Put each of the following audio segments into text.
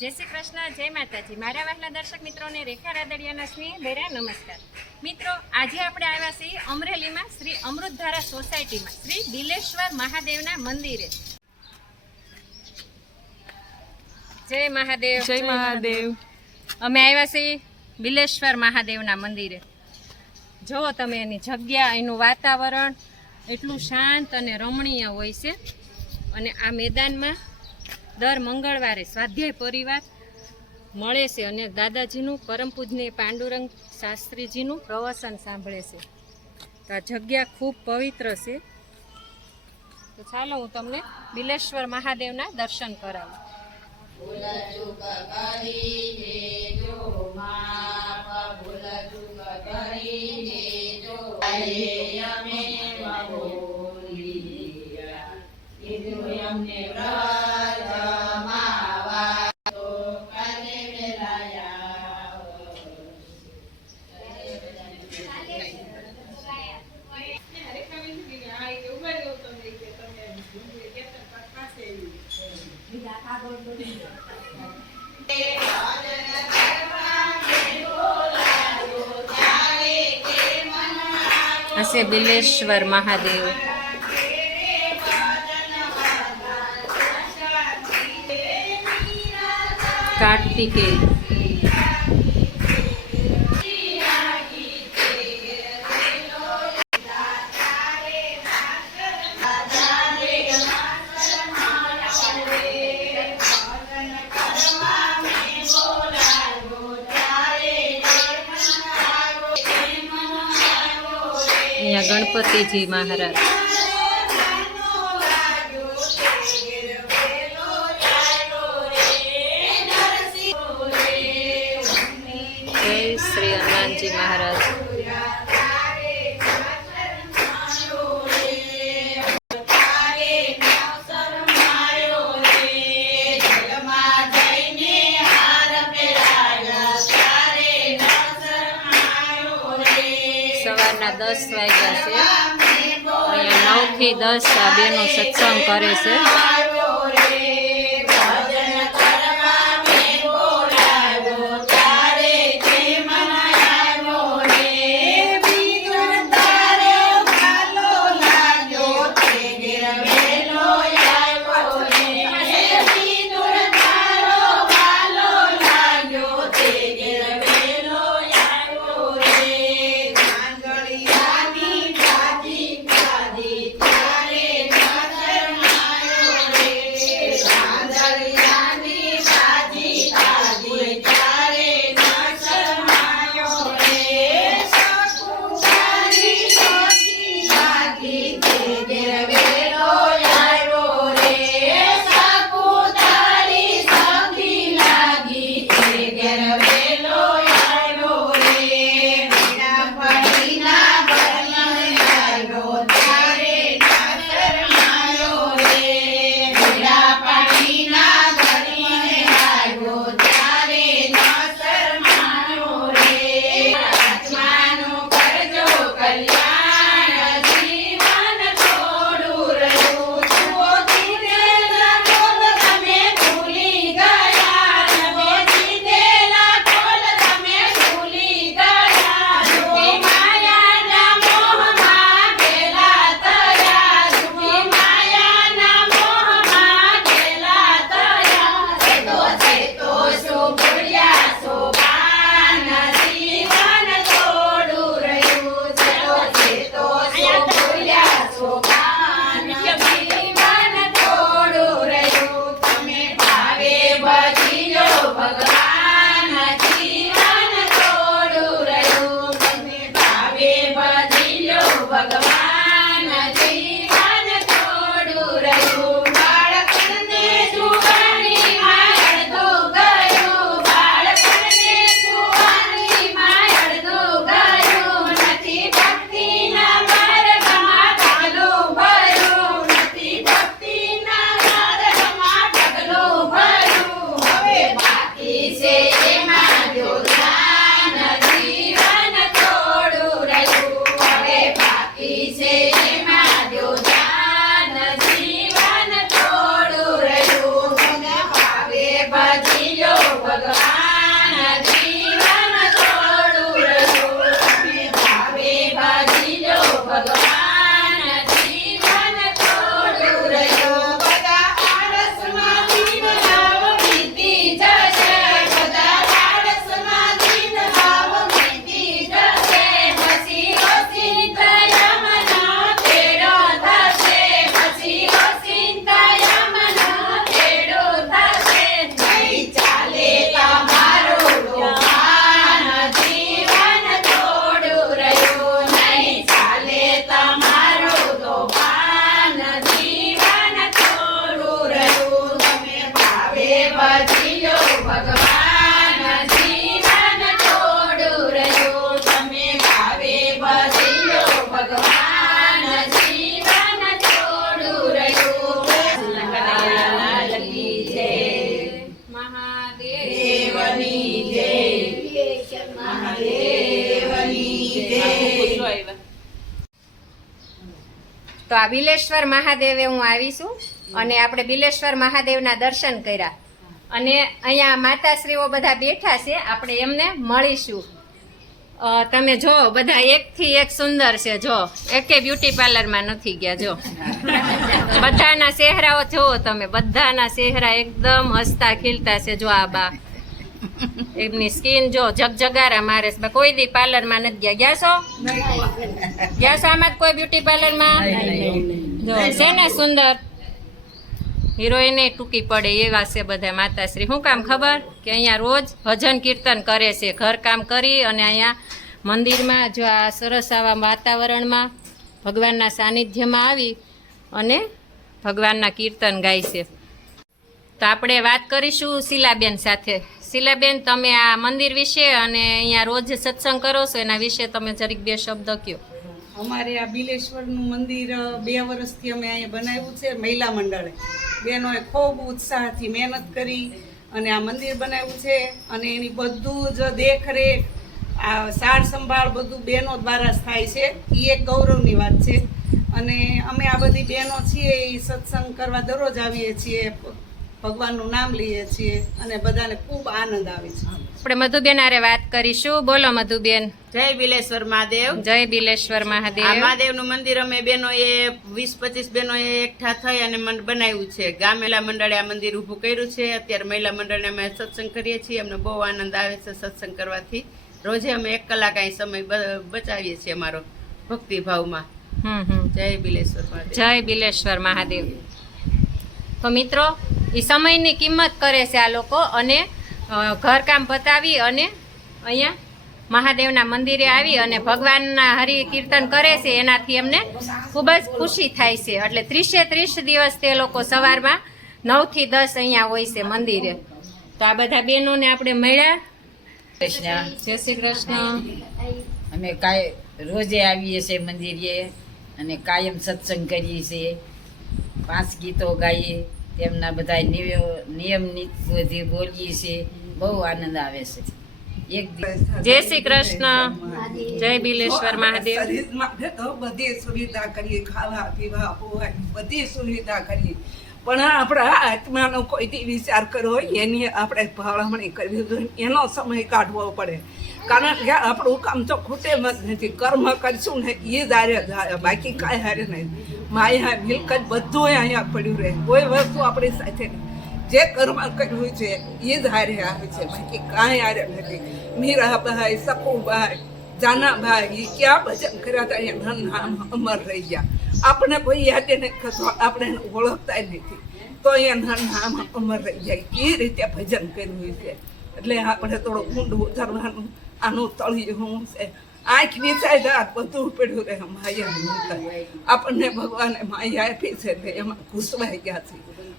જય શ્રી કૃષ્ણ, જય માતાજી। મારા વહાલા દર્શક મિત્રોને રેખા રાદડિયાના સ્નેહ ભર્યા નમસ્કાર। મિત્રો, આજે આપણે આવ્યા છીએ અમરેલીમાં શ્રી અમૃતધારા સોસાયટીમાં શ્રી બિલેશ્વર મહાદેવના મંદિરે। જય મહાદેવ, જય મહાદેવ। અમે આવ્યા છીએ બિલેશ્વર મહાદેવના મંદિરે। જુઓ તમે એની જગ્યા, એનું વાતાવરણ એટલું શાંત અને રમણીય હોય છે। અને આ મેદાનમાં દર મંગળવારે સ્વાધ્યાય પરિવાર મળે છે અને દાદાજીનું પરમ પૂજનીય પાંડુરંગ શાસ્ત્રીજીનું પ્રવચન સાંભળે છે। તો આ જગ્યા ખૂબ પવિત્ર છે। તો ચાલો હું તમને બિલેશ્વર મહાદેવના દર્શન કરાવું। હશે બિલેશ્વર મહાદેવ। કાર્તિકેય गणपतिजी महाराज। जय श्री हनुमान जी महाराज। સવારના 10 વાગ્યા છે। 9 થી 10 આ બેનો સત્સંગ કરે છે। તો આ બિલેશ્વર મહાદેવે હું આવીશું અને આપણે બિલેશ્વર મહાદેવના દર્શન કર્યા અને અહીંયા માતાશ્રીઓ બધા બેઠા છે, આપણે એમને મળીશું. તમે જો બધા એકથી એક સુંદર છે, જો એકે બ્યુટી પાર્લરમાં નથી ગયા. જો બધાના ચહેરાઓ જુઓ તમે, બધાના ચહેરા એકદમ હસતા ખીલતા છે. જો આ બા એમની સ્કિન જો જગજગારા મારે છે. કોઈ દી પાર્લરમાં નથી ગયા. ગયા છો આમાં કોઈ બ્યુટી પાર્લરમાં? જો છે ને સુંદર હિરોઈને ટૂંકી પડે એવા છે બધા માતાશ્રી. શું કામ ખબર કે અહીંયા રોજ ભજન કીર્તન કરે છે, ઘરકામ કરી અને અહીંયા મંદિરમાં જો આ સરસ આવા વાતાવરણમાં ભગવાનના સાનિધ્યમાં આવી અને ભગવાનના કીર્તન ગાય છે. તો આપણે વાત કરીશું શીલાબેન સાથે. શીલાબેન, તમે આ મંદિર વિશે અને અહીંયા રોજ સત્સંગ કરો છો એના વિશે તમે જરીક બે શબ્દ કહો. અમારે આ બિલેશ્વરનું મંદિર 2 વર્ષથી અમે અહીંયા બનાવ્યું છે. મહિલા મંડળે બહેનોએ ખૂબ ઉત્સાહથી મહેનત કરી અને આ મંદિર બનાવ્યું છે અને એની બધું જ દેખરેખ, આ સાર સંભાળ બધું બહેનો દ્વારા જ થાય છે. એ એક ગૌરવની વાત છે. અને અમે આ બધી બહેનો છીએ એ સત્સંગ કરવા દરરોજ આવીએ છીએ, ભગવાનનું નામ લઈએ છીએ અને બધાને ખૂબ આનંદ આવે છે. આપણે મધુબેન હારે વાત કરીશું. બોલો મધુબેન. જય બિલેશ્વર મહાદેવ. જય બિલેશ્વર મહાદેવ. આ મહાદેવનું મંદિર અમે બહેનોએ 20-25 બહેનોએ એકઠા થઈ અને બનાવ્યું છે. ગામેલા મંડળે આ મંદિર ઊભું કર્યું છે. અત્યારે મહિલા મંડળને અમે સત્સંગ કરીએ છીએ. અમને બહુ આનંદ આવે છે સત્સંગ કરવાથી. રોજે અમે 1 કલાક અહીં સમય બચાવીએ છીએ અમારો ભક્તિભાવમાં. જય બિલેશ્વર મહાદેવ. જય બિલેશ્વર મહાદેવ. તો મિત્રો, એ સમયની કિંમત કરે છે આ લોકો અને ઘરકામ પતાવી અને અહીંયા મહાદેવના મંદિરે આવી અને ભગવાનના હરિ કીર્તન કરે છે. એનાથી એમને ખૂબ જ ખુશી થાય છે. એટલે 30 દિવસ તે લોકો સવારમાં 9 થી 10 અહીંયા હોય છે મંદિરે. તો આ બધા બહેનોને આપણે મળ્યા. જય શ્રી કૃષ્ણ. અમે રોજે આવીએ છીએ મંદિરે અને કાયમ સત્સંગ કરીએ છીએ. 5 ગીતો ગાઈએ, તેમના બધા નિયમિત બધી બોલીએ છીએ. બહુ આનંદ આવે છે. જય શ્રી કૃષ્ણ. જય બિલેશ્વર મહાદેવ. બધી સુવિધા કરીએ, ખાવા પીવા બધી સુવિધા કરીએ, પણ આપણા આત્માનો કોઈથી વિચાર કરવો એની આપણે ભલામણી કરવી જોઈએ. એનો સમય કાઢવો પડે, કારણ કે આપણું કામ તો ખૂટે જ નથી. કર્મ કરશું ને એ દારે બાકી કાંઈ હારે નહીં. માયા મિલકત બધું અહીંયા પડ્યું રહે, કોઈ વસ્તુ આપણી સાથે નહીં. જે કર્મ કર્યું છે એ જ હારે આવે છે, બાકી કાંઈ હારે નથી. મીરાબાઈ, સખુબાઈ, જાનાબાઈ ક્યાં ભજન કર્યા હતા, એના નામ અમર રહી ગયા. આપણે કોઈ યાદ નથી કરતો, આપણે ઓળખતા નથી, તો એના નામ અમર રહી જાય. એ રીતે ભજન કર્યું છે. એટલે આપણે થોડું ઊંડું ઉતરવાનું. આનું તળિયું છે, આંખ વિચાય રાત બધું પડ્યું રહે. માયા આપણને ભગવાને માયા આપી છે ને એમાં ઘૂસવાઈ ગયા છે.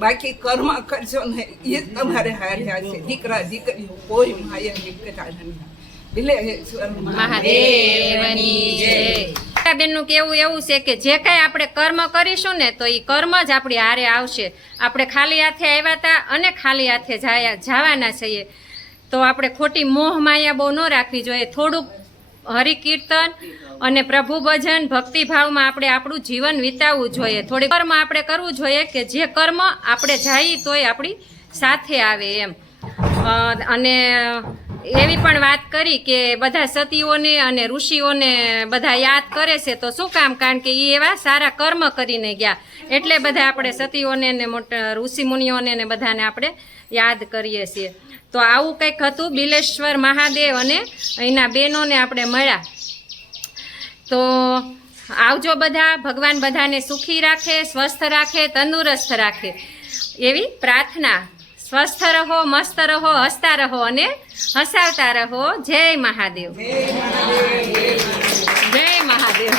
બાકી કર્મ કરશો ને એ જ તમારે હાર્યા છે. દીકરા દીકરીઓ કોઈ માયા નીકળતા નથી. મહાદેવની જય. બેનનું કેવું એવું છે કે જે કાંઈ આપણે કર્મ કરીશું ને તો એ કર્મ જ આપણી હારે આવશે. આપણે ખાલી હાથે આવ્યા હતા અને ખાલી હાથે જવાના છીએ. તો આપણે ખોટી મોહ માયા બહુ ન રાખવી જોઈએ. થોડુંક હરિકીર્તન અને પ્રભુ ભજન ભક્તિભાવમાં આપણે આપણું જીવન વિતાવવું જોઈએ. થોડી કર્મ આપણે કરવું જોઈએ કે જે કર્મ આપણે જઈએ તોય આપણી સાથે આવે એમ. અને એવી પણ વાત કરી કે બધા સતીઓને અને ઋષિઓને બધા યાદ કરે છે. તો શું કામ? કારણ કે એ એવા સારા કર્મ કરીને ગયા, એટલે બધા આપણે સતીઓને ને મોટા ઋષિમુનિઓને ને બધાને આપણે યાદ કરીએ છીએ. તો આવું કંઈક હતું બિલેશ્વર મહાદેવ અને અહીંના બહેનોને આપણે મળ્યા. તો આવજો બધા. ભગવાન બધાને સુખી રાખે, સ્વસ્થ રાખે, તંદુરસ્ત રાખે એવી પ્રાર્થના. સ્વસ્થ રહો, મસ્ત રહો, હસતા રહો અને હસાવતા રહો. જય મહાદેવ. જય મહાદેવ.